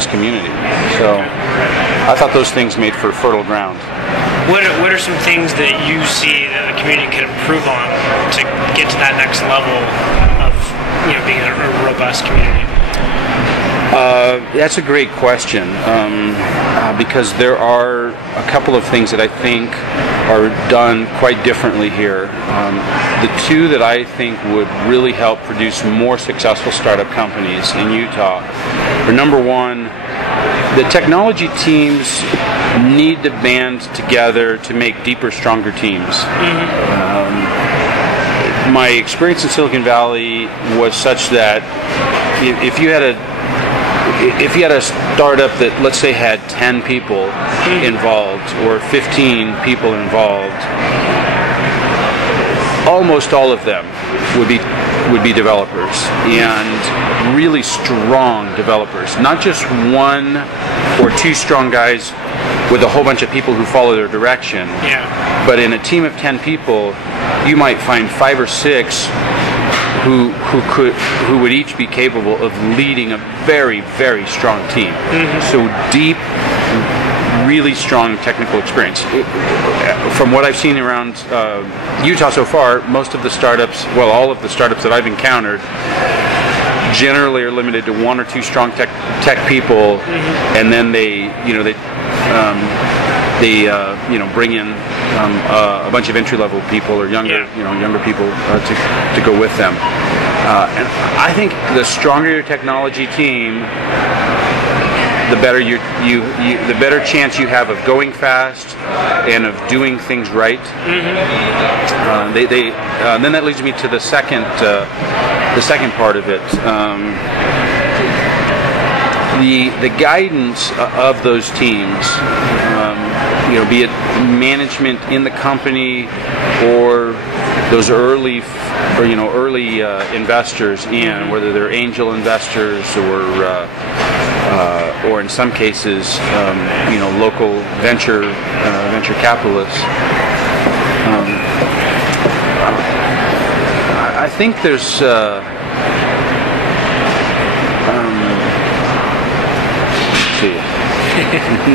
this community. So I thought those things made for fertile ground. What are some things that you see that the community could improve on to get to that next level of being a robust community? That's a great question, because there are a couple of things that I think are done quite differently here. The two that I think would really help produce more successful startup companies in Utah are, number one, the technology teams need to band together to make deeper, stronger teams. My experience in Silicon Valley was such that if you had a startup that, let's say, had 10 people involved or 15 people involved, almost all of them would be developers, and really strong developers. Not just one or two strong guys with a whole bunch of people who follow their direction. But in a team of 10 people, you might find 5 or 6 who would each be capable of leading a very, very strong team. So deep, really strong technical experience. From what I've seen around Utah so far, most of the startups, well, all of the startups that I've encountered, generally are limited to 1 or 2 strong tech people, and then they bring in a bunch of entry-level people or younger people to go with them. And I think the stronger your technology team, the better the better chance you have of going fast and of doing things right. Then that leads me to the second part of it. The guidance of those teams, be it management in the company or those early investors in, whether they're angel investors or in some cases, local venture capitalists. I think there's.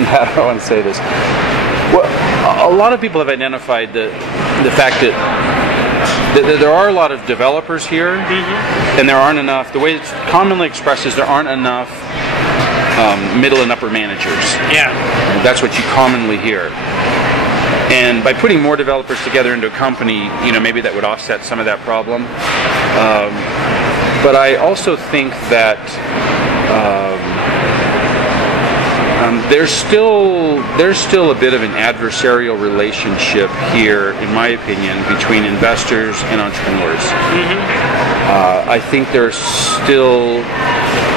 How do I want to say this? Well, a lot of people have identified the fact that there are a lot of developers here, and there aren't enough. The way it's commonly expressed is there aren't enough middle and upper managers. That's what you commonly hear. And by putting more developers together into a company, maybe that would offset some of that problem. But I also think that there's still a bit of an adversarial relationship here, in my opinion, between investors and entrepreneurs. I think there's still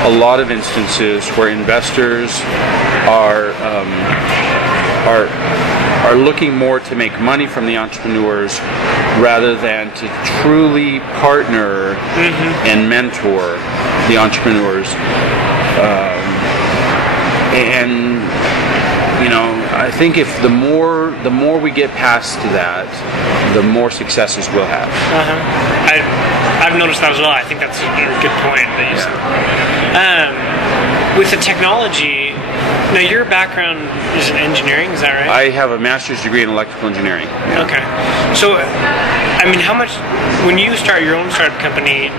a lot of instances where investors are looking more to make money from the entrepreneurs rather than to truly partner and mentor the entrepreneurs. And I think if the more we get past that, the more successes we'll have. I've noticed that as well. I think that's a good point that you said. With the technology, now your background is in engineering, is that right? I have a master's degree in electrical engineering. Okay. So, how much, when you start your own startup company,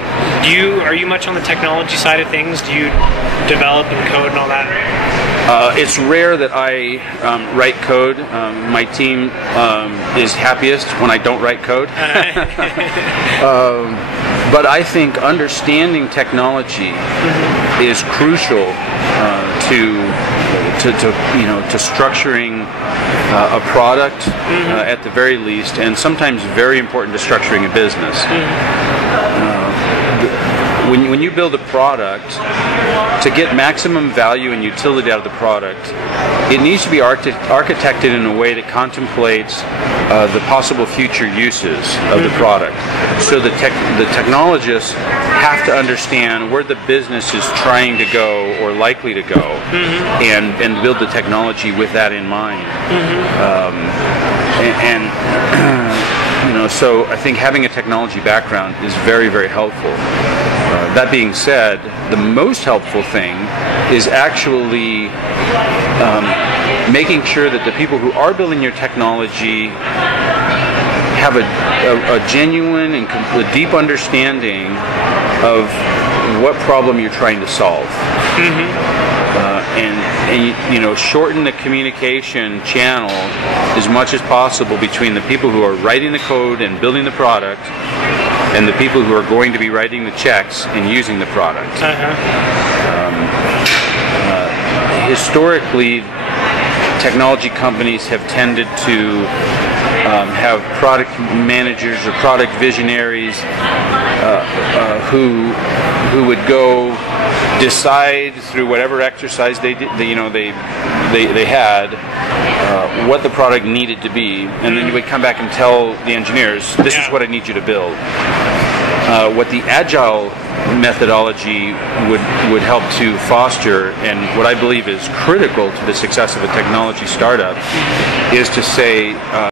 are you much on the technology side of things? Do you develop and code and all that? It's rare that I write code. My team is happiest when I don't write code. But I think understanding technology is crucial to structuring a product at the very least, and sometimes very important to structuring a business. When you build a product, to get maximum value and utility out of the product, it needs to be architected in a way that contemplates the possible future uses of the product. So the technologists have to understand where the business is trying to go or likely to go, and build the technology with that in mind. So I think having a technology background is very, very helpful. That being said, the most helpful thing is actually making sure that the people who are building your technology have a genuine and complete, deep understanding of what problem you're trying to solve. And shorten the communication channel as much as possible between the people who are writing the code and building the product and the people who are going to be writing the checks and using the product. Historically, technology companies have tended to have product managers or product visionaries who would go decide through whatever exercise they did, they had what the product needed to be, and then you would come back and tell the engineers, this is what I need you to build. What the agile methodology would help to foster, and what I believe is critical to the success of a technology startup, is to say